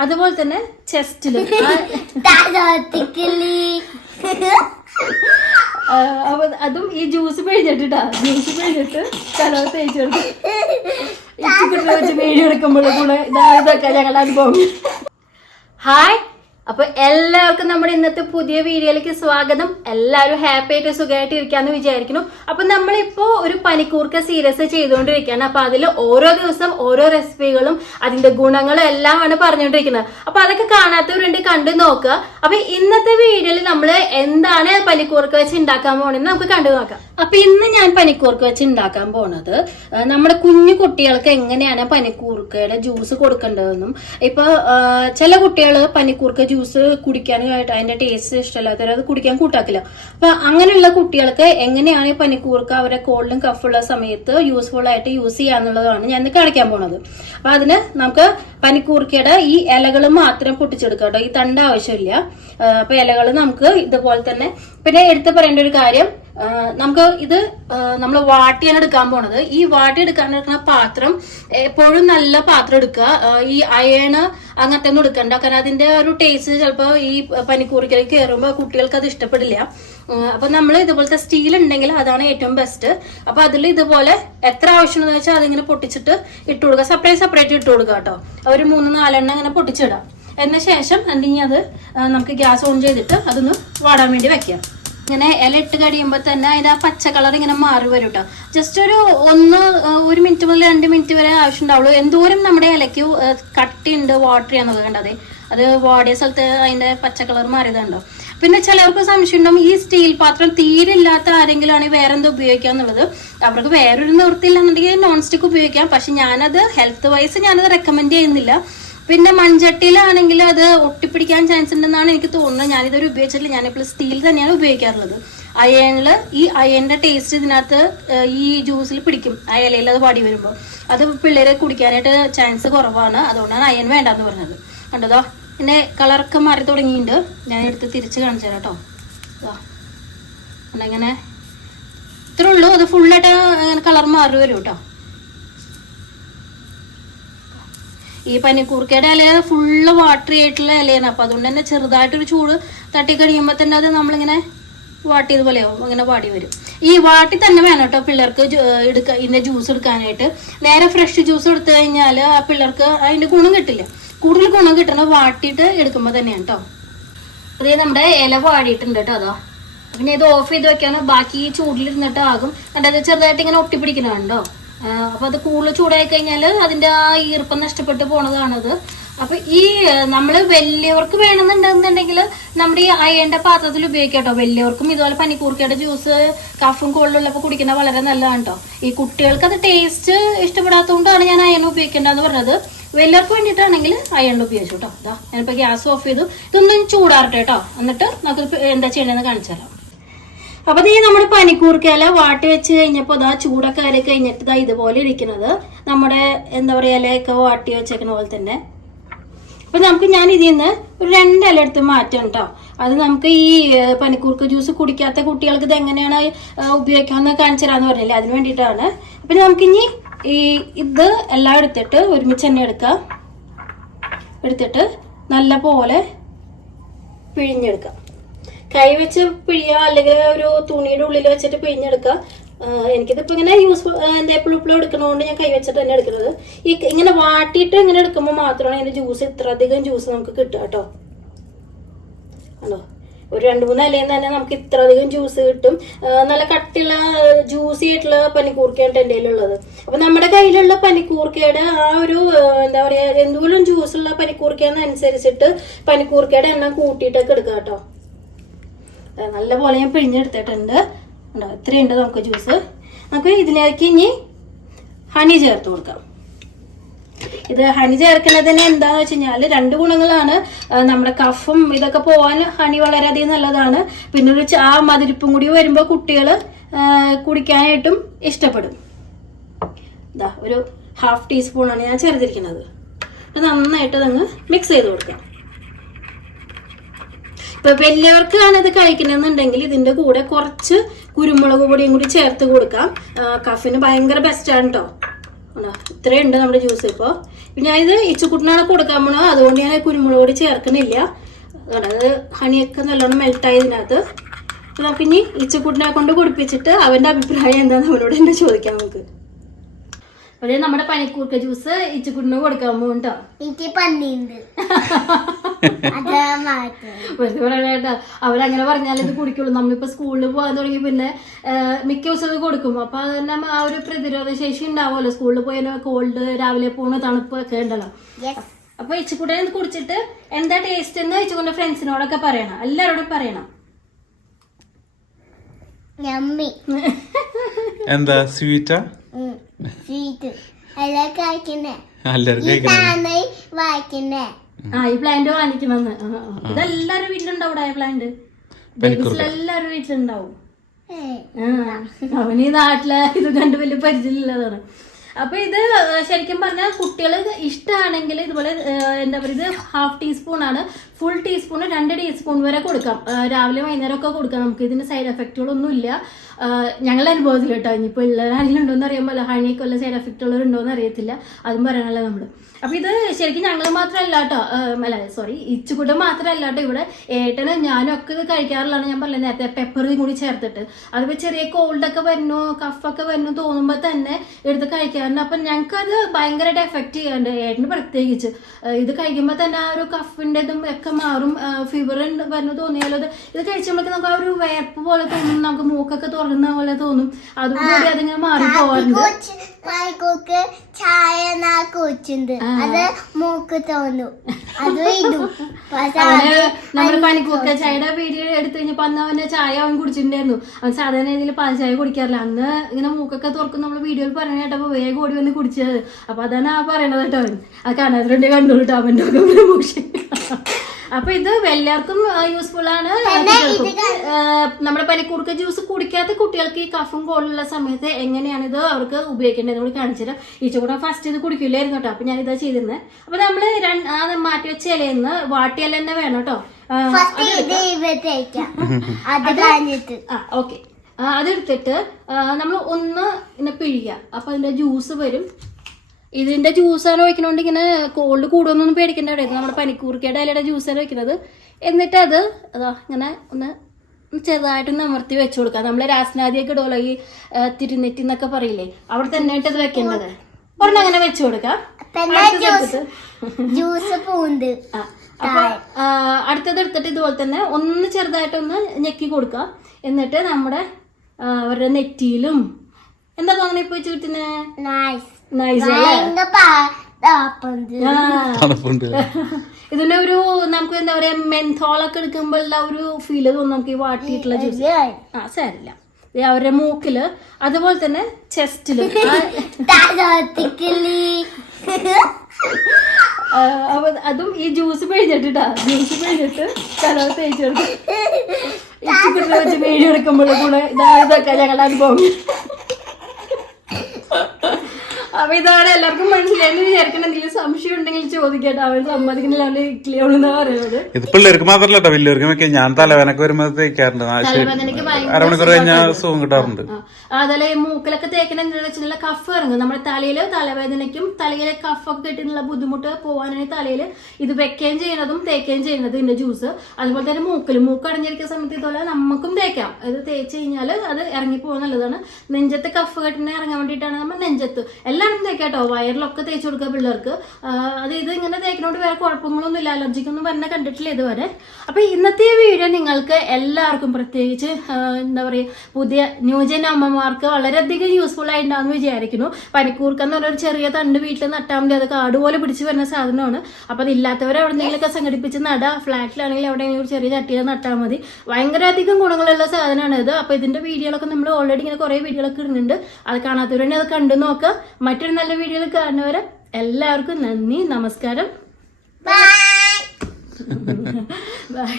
അതുപോലെ തന്നെ ചെസ്റ്റില് അതും ഈ ജ്യൂസ് പിഴിഞ്ഞിട്ടാ ജ്യൂസ് പിഴിഞ്ഞിട്ട് തലവ് തേച്ച് വെച്ച് വീഡിയോ എടുക്കുമ്പോഴും കൂടെ ഇതൊക്കെ ഞങ്ങളുടെ അനുഭവം. ഹായ്, അപ്പൊ എല്ലാവർക്കും നമ്മുടെ ഇന്നത്തെ പുതിയ വീഡിയോയിലേക്ക് സ്വാഗതം. എല്ലാവരും ഹാപ്പി ആയിട്ട് സുഖമായിട്ട് ഇരിക്കാന്ന് വിചാരിക്കുന്നു. അപ്പൊ നമ്മളിപ്പോ ഒരു പനിക്കൂർക്ക സീരീസ് ചെയ്തുകൊണ്ടിരിക്കുകയാണ്. അപ്പൊ അതിൽ ഓരോ ദിവസം ഓരോ റെസിപ്പികളും അതിന്റെ ഗുണങ്ങളും എല്ലാമാണ് പറഞ്ഞുകൊണ്ടിരിക്കുന്നത്. അപ്പൊ അതൊക്കെ കാണാത്തവരുണ്ട്, കണ്ടു നോക്കുക. അപ്പൊ ഇന്നത്തെ വീഡിയോയിൽ നമ്മൾ എന്താണ് പനിക്കൂർക്ക വെച്ച് ഉണ്ടാക്കാൻ പോണെന്ന് നമുക്ക് കണ്ടു നോക്കാം. അപ്പൊ ഇന്ന് ഞാൻ പനിക്കൂർക്ക വെച്ച് ഉണ്ടാക്കാൻ പോണത് നമ്മുടെ കുഞ്ഞു കുട്ടികൾക്ക് എങ്ങനെയാണ് പനിക്കൂർക്കയുടെ ജ്യൂസ് കൊടുക്കേണ്ടതെന്നും, ഇപ്പൊ ചില കുട്ടികൾ പനിക്കൂർക്ക ജ്യൂസ് കുടിക്കാനായിട്ട് അതിന്റെ ടേസ്റ്റ് ഇഷ്ടമല്ലാത്തവർ അത് കുടിക്കാൻ കൂട്ടാക്കില്ല. അപ്പൊ അങ്ങനെയുള്ള കുട്ടികൾക്ക് എങ്ങനെയാണ് ഈ പനിക്കൂർക്ക അവരെ കോൾഡും കഫുള്ള സമയത്ത് യൂസ്ഫുൾ ആയിട്ട് യൂസ് ചെയ്യാന്നുള്ളതാണ് ഞാൻ ഇന്ന് കാണിക്കാൻ പോണത്. അപ്പൊ അതിന് നമുക്ക് പനിക്കൂർക്കയുടെ ഈ ഇലകൾ മാത്രം പൊട്ടിച്ചെടുക്കാം കേട്ടോ, ഈ തണ്ട് ആവശ്യമില്ല. അപ്പൊ ഇലകൾ നമുക്ക് ഇതുപോലെ തന്നെ. പിന്നെ എടുത്ത് പറയേണ്ട ഒരു കാര്യം, നമുക്ക് ഇത് നമ്മൾ വാട്ടിയാണ് എടുക്കാൻ പോണത്. ഈ വാട്ടി എടുക്കുന്ന പാത്രം എപ്പോഴും നല്ല പാത്രം എടുക്കുക. ഈ അയണ് അങ്ങനത്തെ ഒന്നും എടുക്കണ്ട, കാരണം അതിന്റെ ഒരു ടേസ്റ്റ് ചിലപ്പോൾ ഈ പനിക്കൂർക്കയിലേക്ക് കയറുമ്പോൾ കുട്ടികൾക്ക് അത് ഇഷ്ടപ്പെടില്ല. അപ്പൊ നമ്മൾ ഇതുപോലത്തെ സ്റ്റീൽ ഉണ്ടെങ്കിൽ അതാണ് ഏറ്റവും ബെസ്റ്റ്. അപ്പൊ അതിൽ ഇതുപോലെ എത്ര ആവശ്യമെന്ന് വെച്ചാൽ അതിങ്ങനെ പൊട്ടിച്ചിട്ട് ഇട്ട് കൊടുക്കുക, സെപ്പറേറ്റ് ഇട്ട് കൊടുക്കുക കേട്ടോ. ഒരു 3-4 അങ്ങനെ പൊട്ടിച്ചിടാം. എന്ന ശേഷം അല്ലെങ്കിൽ അത് നമുക്ക് ഗ്യാസ് ഓൺ ചെയ്തിട്ട് അതൊന്ന് വാടാൻ വേണ്ടി വെക്കാം. ഇങ്ങനെ ഇല ഇട്ട് കഴിയുമ്പോൾ തന്നെ അതിന്റെ ആ പച്ച കളർ ഇങ്ങനെ മാറി വരും കേട്ടോ. ജസ്റ്റ് ഒരു 1 മിനിറ്റ് മുതൽ 2 മിനിറ്റ് വരെ ആവശ്യം ഉണ്ടാവുള്ളൂ. എന്തോരം നമ്മുടെ ഇലയ്ക്ക് കട്ടിയുണ്ട് വാട്ടർ ചെയ്യാന്നൊക്കെ കണ്ടത്, അത് വാടിയ സ്ഥലത്ത് അതിന്റെ പച്ച കളർ മാറിയതുണ്ടോ. പിന്നെ ചിലർക്ക് സംശയം ഉണ്ടാവും, ഈ സ്റ്റീൽ പാത്രം തീരെ ഇല്ലാത്ത ആരെങ്കിലും ആണെങ്കിൽ വേറെ എന്തോ ഉപയോഗിക്കാന്നുള്ളത്. അവർക്ക് വേറൊരു നിവൃത്തിയില്ല എന്നുണ്ടെങ്കിൽ നോൺ സ്റ്റിക്ക് ഉപയോഗിക്കാം. പക്ഷെ ഞാനത് ഹെൽത്ത് വൈസ് ഞാനത് റെക്കമെൻഡ് ചെയ്യുന്നില്ല. പിന്നെ മൺചട്ടിയിലാണെങ്കിൽ അത് ഒട്ടിപ്പിടിക്കാൻ ചാൻസ് ഉണ്ടെന്നാണ് എനിക്ക് തോന്നുന്നത്. ഞാനിതൊരു ഉപയോഗിച്ചിട്ടില്ല, ഞാനിപ്പോൾ സ്റ്റീൽ തന്നെയാണ് ഉപയോഗിക്കാറുള്ളത്. അയണില് ഈ അയണിന്റെ ടേസ്റ്റ് ഇതിനകത്ത് ഈ ജ്യൂസിൽ പിടിക്കും. ആ ഇലയിൽ അത് വാടി വരുമ്പോൾ അത് പിള്ളേരെ കുടിക്കാനായിട്ട് ചാൻസ് കുറവാണ്. അതുകൊണ്ടാണ് അയൺ വേണ്ടെന്ന് പറഞ്ഞത്. കണ്ടതോ, പിന്നെ കളറൊക്കെ മാറി തുടങ്ങിയിട്ടുണ്ട്. ഞാൻ എടുത്ത് തിരിച്ച് കാണിച്ചു തരാം കേട്ടോ. ഇങ്ങനെ ഇത്രേ ഉള്ളൂ, അത് ഫുള്ളായിട്ട് അങ്ങനെ കളർ മാറി വരും കേട്ടോ. ഈ പനിക്കൂർക്കയുടെ ഇല ഫുള്ള് വാട്ടറി ആയിട്ടുള്ള ഇലയാണ്. അപ്പൊ അതുകൊണ്ട് തന്നെ ചെറുതായിട്ടൊരു ചൂട് തട്ടി കഴിയുമ്പോൾ തന്നെ അത് നമ്മളിങ്ങനെ വാട്ടിയത് പോലെയാവും, അങ്ങനെ വാടി വരും. ഈ വാട്ടി തന്നെ വേണം കേട്ടോ പിള്ളേർക്ക് ഇതിന്റെ ജ്യൂസ് എടുക്കാനായിട്ട്. നേരെ ഫ്രഷ് ജ്യൂസ് എടുത്തു കഴിഞ്ഞാൽ ആ പിള്ളേർക്ക് അതിന്റെ ഗുണം കിട്ടില്ല. കൂടുതൽ ഗുണം കിട്ടണത് വാട്ടിയിട്ട് എടുക്കുമ്പോൾ തന്നെയാണ് കേട്ടോ. അതേ നമ്മുടെ ഇല വാടിയിട്ടുണ്ട് കേട്ടോ. അതാ പിന്നെ ഇത് ഓഫ് ചെയ്ത് വെക്കാണ്, ബാക്കി ചൂടിലിരുന്നിട്ട് ആകും. കണ്ടത് ചെറുതായിട്ട് ഇങ്ങനെ ഒട്ടിപ്പിടിക്കണുണ്ടോ. അപ്പൊ അത് കൂടുതൽ ചൂടായി കഴിഞ്ഞാൽ അതിന്റെ ആ ഈർപ്പം നഷ്ടപ്പെട്ട് പോണതാണത്. അപ്പൊ ഈ നമ്മള് വലിയവർക്ക് വേണമെന്നുണ്ടെന്നുണ്ടെങ്കിൽ നമ്മുടെ ഈ അയന്റെ പാത്രത്തിൽ ഉപയോഗിക്കാം കേട്ടോ. വലിയവർക്കും ഇതുപോലെ പനിക്കൂർക്കയുടെ ജ്യൂസ് കഫും കോളിലുള്ളപ്പോൾ കുടിക്കുന്നത് വളരെ നല്ലതാണ് കേട്ടോ. ഈ കുട്ടികൾക്ക് അത് ടേസ്റ്റ് ഇഷ്ടപ്പെടാത്തതുകൊണ്ടാണ് ഞാൻ അയൺ ഉപയോഗിക്കേണ്ടതെന്ന് പറഞ്ഞത്. വലിയവർക്ക് വേണ്ടിയിട്ടാണെങ്കിൽ അയൺ ഉപയോഗിച്ചു കേട്ടോ. അതാ ഞാനിപ്പോ ഗ്യാസ് ഓഫ് ചെയ്തു. ഇതൊന്നും ചൂടാറട്ടെ കേട്ടോ, എന്നിട്ട് നമുക്ക് എന്താ ചെയ്യണമെന്ന് കാണിച്ചു തരാം. അപ്പൊ ഈ നമ്മുടെ പനിക്കൂർക്കയില വാട്ടി വെച്ച് കഴിഞ്ഞപ്പോ ഇതാ ചൂടൊക്കെ അരി കഴിഞ്ഞിട്ട് ഇതാ ഇതുപോലെ ഇരിക്കുന്നത്. നമ്മുടെ എന്താ പറയാ ഇലയൊക്കെ വാട്ടി വെച്ചേക്കുന്ന പോലെ തന്നെ. അപ്പൊ നമുക്ക് ഞാൻ ഇതിൽ നിന്ന് ഒരു 2 ഇല എടുത്ത് മാറ്റാം കേട്ടോ. അത് നമുക്ക് ഈ പനിക്കൂർക്ക ജ്യൂസ് കുടിക്കാത്ത കുട്ടികൾക്ക് ഇത് എങ്ങനെയാണ് ഉപയോഗിക്കാമെന്ന് കാണിച്ചു തരാന്ന് പറഞ്ഞില്ലേ, അതിന് വേണ്ടിയിട്ടാണ്. അപ്പൊ നമുക്കിനി ഇത് എല്ലാം എടുത്തിട്ട് ഒരുമിച്ച് തന്നെ എടുത്തിട്ട് നല്ല പോലെ പിഴിഞ്ഞെടുക്കാം. കൈ വെച്ച് പിഴിയുക, അല്ലെങ്കിൽ ഒരു തുണിയുടെ ഉള്ളിൽ വെച്ചിട്ട് പിഴിഞ്ഞെടുക്കുക. എനിക്കിതിപ്പോ ഇങ്ങനെ എപ്പോഴും എടുക്കണോണ്ട് ഞാൻ കൈ വെച്ചിട്ട് തന്നെ എടുക്കുന്നത്. ഇങ്ങനെ വാട്ടിയിട്ട് ഇങ്ങനെ എടുക്കുമ്പോൾ മാത്രമാണ് ഇതിന്റെ ജ്യൂസ് ഇത്രയധികം ജ്യൂസ് നമുക്ക് കിട്ടുക കേട്ടോ. ആണോ, ഒരു 2-3 ഇലയിൽ തന്നെ നമുക്ക് ഇത്രയധികം ജ്യൂസ് കിട്ടും. നല്ല കട്ടിയുള്ള ജ്യൂസി ആയിട്ടുള്ള പനിക്കൂർക്കയാണ് എൻ്റെ കയ്യിലുള്ളത്. അപ്പൊ നമ്മുടെ കയ്യിലുള്ള പനിക്കൂർക്കയുടെ ആ ഒരു എന്താ പറയാ എന്തോരം ജ്യൂസുള്ള പനിക്കൂർക്കയെന്നനുസരിച്ചിട്ട് പനിക്കൂർക്കയുടെ എണ്ണം കൂട്ടിയിട്ടൊക്കെ എടുക്കുക കേട്ടോ. നല്ല പോലെ ഞാൻ പിഴിഞ്ഞെടുത്തിട്ടുണ്ട്. ഇത്രയുണ്ട് നമുക്ക് ജ്യൂസ്. നമുക്ക് ഇതിലേക്ക് ഇനി ഹണി ചേർത്ത് കൊടുക്കാം. ഇത് ഹണി ചേർക്കുന്നതിന് എന്താന്ന് വെച്ച് കഴിഞ്ഞാൽ 2 ഗുണങ്ങളാണ്. നമ്മുടെ കഫും ഇതൊക്കെ പോവാൻ ഹണി വളരെയധികം നല്ലതാണ്. പിന്നെ ഒരു മധുരിപ്പും കൂടി വരുമ്പോൾ കുട്ടികൾ കുടിക്കാനായിട്ടും ഇഷ്ടപ്പെടും. ഇതാ ഒരു 1/2 ടീസ്പൂണാണ് ഞാൻ ചേർത്തിരിക്കുന്നത്. നന്നായിട്ട് അതങ്ങ് മിക്സ് ചെയ്ത് കൊടുക്കാം. ഇപ്പൊ വലിയവർക്കാണ് ഇത് കഴിക്കണമെന്നുണ്ടെങ്കിൽ ഇതിന്റെ കൂടെ കുറച്ച് കുരുമുളക് പൊടിയും കൂടി ചേർത്ത് കൊടുക്കാം. കഫിന് ഭയങ്കര ബെസ്റ്റാണ് കേട്ടോ. ഇത്രയുണ്ട് നമ്മുടെ ജ്യൂസ്. ഇപ്പോൾ പിന്നെ ഞാനിത് ഇച്ചുക്കുട്ടിനാണ് കൊടുക്കാൻ പോണത്, അതുകൊണ്ട് ഞാൻ കുരുമുളക് പൊടി ചേർക്കുന്നില്ല. അത് ഹണിയൊക്കെ നല്ലോണം മെൽട്ടായി ഇതിനകത്ത്. അപ്പൊ നമുക്കിനി ഇച്ചുക്കുട്ടിനെ കൊണ്ട് കുടിപ്പിച്ചിട്ട് അവന്റെ അഭിപ്രായം എന്താണെന്ന് അവനോട് തന്നെ ചോദിക്കാം നമുക്ക്. അതെ, നമ്മുടെ പനിക്കൂർക്ക ജ്യൂസ് ഇച്ചുക്കുട്ടിന് കൊടുക്കാൻ പോകും കേട്ടോ. അവരങ്ങനെ പറഞ്ഞാൽ ഇത് കുടിക്കുള്ളൂ. നമ്മളിപ്പോ സ്കൂളിൽ പോകാൻ തുടങ്ങി പിന്നെ മിക്ക ദിവസവും കൊടുക്കും. അപ്പൊ അത് തന്നെ ആ ഒരു പ്രതിരോധ ശേഷി ഉണ്ടാവുമല്ലോ. സ്കൂളിൽ പോയ കോൾഡ്, രാവിലെ പോണ തണുപ്പ് ഒക്കെ ഉണ്ടല്ലോ. അപ്പൊ ഇച്ചുക്കുട്ടിനെ ഇത് കുടിച്ചിട്ട് എന്താ ടേസ്റ്റ് എന്ന് ഇച്ചുക്കുട്ടിന്റെ ഫ്രണ്ട്സിനോടൊക്കെ പറയണം, എല്ലാരോടും പറയണം. എന്താ സ്വീറ്റാ? ഈ പ്ലാന്റ് വാങ്ങിക്കണമെന്ന്. ഇതെല്ലാരും വീട്ടിലുണ്ടാവും. പ്ലാന്റ് എല്ലാരും വീട്ടിലുണ്ടാവും. അവന് ഈ നാട്ടിലെ ഇത് കണ്ട് വലിയ പരിചയമില്ലാതാണ്. അപ്പൊ ഇത് ശരിക്കും പറഞ്ഞാൽ കുട്ടികൾ ഇഷ്ടമാണെങ്കിൽ ഇതുപോലെ എന്താ പറയുക, ഇത് ഹാഫ് ടീസ്പൂൺ ആണ്. ഫുൾ ടീസ്പൂൺ 2 ടീസ്പൂൺ വരെ കൊടുക്കാം. രാവിലെ വൈകുന്നേരം ഒക്കെ കൊടുക്കാം. നമുക്ക് ഇതിന് സൈഡ് എഫക്റ്റുകളൊന്നും ഇല്ല ഞങ്ങളുടെ അനുഭവത്തിൽ കേട്ടോ. ഇനിയിപ്പോൾ ആരെങ്കിലും ഉണ്ടോയെന്ന് അറിയാൻ ഹണിയൊക്കെ വല്ല സൈഡ് എഫക്റ്റുള്ളവരുണ്ടോയെന്ന് അറിയത്തില്ല, അതും പറയണല്ലോ നമ്മള്. അപ്പൊ ഇത് ശരിക്കും ഞങ്ങൾ മാത്രമല്ല കേട്ടോ, അല്ല സോറി ഇച്ചുകൂട്ടം മാത്രമല്ല കേട്ടോ. ഇവിടെ ഏട്ടന് ഞാനും ഒക്കെ ഇത് കഴിക്കാറുള്ളതാണ്. ഞാൻ പറഞ്ഞത് നേരത്തെ പെപ്പറും കൂടി ചേർത്തിട്ട്. അതിപ്പോ ചെറിയ കോൾഡൊക്കെ വരുന്നു, കഫൊക്കെ വരുന്നു തോന്നുമ്പോ തന്നെ എടുത്ത് കഴിക്കാറുണ്ട്. അപ്പൊ ഞങ്ങൾക്ക് അത് ഭയങ്കരമായിട്ട് എഫക്ട് ചെയ്യാറുണ്ട്. ഏട്ടന് പ്രത്യേകിച്ച് ഇത് കഴിക്കുമ്പോ തന്നെ ആ ഒരു കഫിൻ്റെതും ഒക്കെ മാറും. ഫീവർ വരുന്നു തോന്നിയാലോ ഇത് കഴിച്ചുമ്പോഴേക്ക് നമുക്ക് ആ ഒരു വേർപ്പ് പോലെ തോന്നും, നമുക്ക് മൂക്കൊക്കെ തുറന്ന പോലെ തോന്നും. അതുകൂടി അതിങ്ങനെ മാറി പോവാറുണ്ട്. നമ്മുടെ പനിക്കൂർക്ക ചായയുടെ വീഡിയോ എടുത്തു കഴിഞ്ഞപ്പോ അന്ന് അവന്റെ ചായ അവൻ കുടിച്ചിട്ടുണ്ടായിരുന്നു. അവൻ സാധാരണ രീതിയിൽ പാൽ ചായ കുടിക്കാറില്ല. അന്ന് ഇങ്ങനെ മൂക്കൊക്കെ തുറക്കും നമ്മൾ വീഡിയോയിൽ പറഞ്ഞ കേട്ടപ്പോ വേഗം ഓടി വന്ന് കുടിച്ചത്. അപ്പൊ അതാണ് ആ പറയണത് കേട്ടോ. അവൻ അത് കാണാതിന്റെ കണ്ടോട്ടോ അവന്റെ മോശം. അപ്പൊ ഇത് എല്ലാവർക്കും യൂസ്ഫുൾ ആണ്. നമ്മുടെ പനിക്കൂർക്ക ജ്യൂസ് കുടിക്കാത്ത കുട്ടികൾക്ക് ഈ കഫും കോളുള്ള സമയത്ത് എങ്ങനെയാണ് ഇത് അവർക്ക് ഉപയോഗിക്കേണ്ടത് കൂടി കാണിച്ചു തരാം. ഈ ചൂടെ ഫസ്റ്റ് ഇത് കുടിക്കില്ലായിരുന്നു കേട്ടോ. അപ്പൊ ഞാൻ ഇതാ ചെയ്തിരുന്നത്. അപ്പൊ നമ്മള് മാറ്റി വെച്ച ഇലയിന്ന് വാട്ടിയില തന്നെ വേണം കേട്ടോ. ഓക്കെ, അതെടുത്തിട്ട് നമ്മൾ ഒന്ന് ഇങ്ങനെ പിഴിയുക. അപ്പൊ അതിന്റെ ജ്യൂസ് വരും. ഇതിന്റെ ജ്യൂസാണ് ഒഴിക്കണോണ്ട് ഇങ്ങനെ കോൾഡ് കൂടുമെന്നൊന്നും പേടിക്കേണ്ട. അവിടെ നമ്മുടെ പനിക്കൂർക്കയുടെ ഇലയുടെ ജ്യൂസാണ് വെക്കുന്നത്. എന്നിട്ട് അത് ഇങ്ങനെ ഒന്ന് ചെറുതായിട്ടൊന്ന് അമർത്തി വെച്ചു കൊടുക്കാം. നമ്മള് രാസനാദിയൊക്കെ ഇടുമല്ലോ, ഈ തിരുനെറ്റി എന്നൊക്കെ പറയില്ലേ, അവിടെ തന്നെ ഇത് വെക്കേണ്ടത്. ഒരെണ്ണം അങ്ങനെ വെച്ചു കൊടുക്കാം. അപ്പൊ അടുത്തത് എടുത്തിട്ട് ഇതുപോലെ തന്നെ ഒന്ന് ചെറുതായിട്ടൊന്ന് ഞെക്കി കൊടുക്കാം. എന്നിട്ട് നമ്മുടെ അവരുടെ നെറ്റിയിലും എന്താ തോന്നുന്നു ഇപ്പൊ ചുറ്റിന് ഇതിന്റെ ഒരു നമുക്ക് എന്താ പറയാ മെൻതോളൊക്കെ എടുക്കുമ്പോഴുള്ള ഒരു ഫീല് തോന്നും നമുക്ക് ഈ വാട്ടിയിട്ടുള്ള ജ്യൂസ്. സാരില്ല, അവരുടെ മൂക്കില് അതുപോലെ തന്നെ ചെസ്റ്റില് അതും ഈ ജ്യൂസ് പിഴിഞ്ഞിട്ടാ. ജ്യൂസ് പിഴിഞ്ഞിട്ട് തല തേച്ചെടുത്ത് വെച്ച് പേടി എടുക്കുമ്പോഴും കൂടെ ഇതൊക്കെ ഞങ്ങളുടെ അനുഭവം. അപ്പൊ ഇതാണ് എല്ലാവർക്കും മനസ്സിലായെന്ന് വിചാരിക്കണം. എന്തെങ്കിലും സംശയം ഉണ്ടെങ്കിൽ ചോദിക്കട്ടെ. അവൻ സമ്മതിക്കുന്നില്ല, അവന്റെ ഇക്ലിയാണെന്നാ പറയുന്നത്. ഇത് പിള്ളേർക്ക് മാത്രല്ല കേട്ടോ, വലിയവർക്കും ഞാൻ തലവേനൊക്കെ വരുമ്പോ തേക്കാറുണ്ട്. അരമണിക്കൂർ കഴിഞ്ഞാൽ സുഖം കിട്ടാറുണ്ട്. അതുപോലെ മൂക്കിലൊക്കെ തേക്കണ എന്താണെന്ന് വെച്ചാൽ കഫ് ഇറങ്ങും. നമ്മുടെ തലയില് തലവേദനയ്ക്കും തലയിലെ കഫൊക്കെ കിട്ടുന്നുള്ള ബുദ്ധിമുട്ട് പോകാനാണ് തലയിൽ ഇത് വെക്കുകയും ചെയ്യുന്നതും തേക്കുകയും ചെയ്യുന്നത് ഇതിന്റെ ജ്യൂസ്. അതുപോലെ തന്നെ മൂക്ക് അടഞ്ഞിരിക്കുന്ന സമയത്ത് ഇതുപോലെ നമുക്കും തേക്കാം. ഇത് തേച്ച് കഴിഞ്ഞാൽ അത് ഇറങ്ങി പോകാൻ നല്ലതാണ്. നെഞ്ചത്ത് കഫ് കെട്ടിനെ ഇറങ്ങാൻ വേണ്ടിയിട്ടാണ് നമ്മൾ നെഞ്ചത്ത് എല്ലാവരും തേക്കാട്ടോ. വയറിലൊക്കെ തേച്ച് കൊടുക്കുക പിള്ളേർക്ക്. അത് ഇത് ഇങ്ങനെ തേക്കുന്നോണ്ട് വേറെ കുഴപ്പങ്ങളൊന്നും ഇല്ല, അലർജിക്കൊന്നും പറഞ്ഞാൽ കണ്ടിട്ടില്ല ഇതുവരെ. അപ്പൊ ഇന്നത്തെ വീഡിയോ നിങ്ങൾക്ക് എല്ലാവർക്കും, പ്രത്യേകിച്ച് എന്താ പറയുക, പുതിയ ന്യൂജൻ അമ്മമാർക്ക് വളരെയധികം യൂസ്ഫുൾ ആയിട്ടുണ്ടാവുമെന്ന് വിചാരിക്കുന്നു. പനിക്കൂർക്ക എന്ന് പറഞ്ഞൊരു ചെറിയ തണ്ട് വീട്ടിൽ നട്ടാൽ മതി. അത് കാട് പോലെ പിടിച്ച് വരുന്ന സാധനമാണ്. അപ്പൊ അതില്ലാത്തവരെ എവിടെയെങ്കിലുമൊക്കെ സംഘടിപ്പിച്ച് നടാം. ഫ്ലാറ്റിലാണെങ്കിൽ എവിടെയെങ്കിലും ചെറിയ ചട്ടിയിൽ നട്ടാൽ മതി. ഭയങ്കര അധികം ഗുണങ്ങളുള്ള സാധനമാണ് ഇത്. അപ്പൊ ഇതിന്റെ വീഡിയോകളൊക്കെ നമ്മൾ ഓൾറെഡി ഇങ്ങനെ കുറെ വീഡിയോകളൊക്കെ ഇടുന്നുണ്ട്. അത് കാണാത്തവരുണ്ടെങ്കിൽ അത് കണ്ടു നോക്കുക. മറ്റൊരു നല്ല വീഡിയോയിൽ കാണുന്നവരെ എല്ലാവർക്കും നന്ദി, നമസ്കാരം, ബൈ.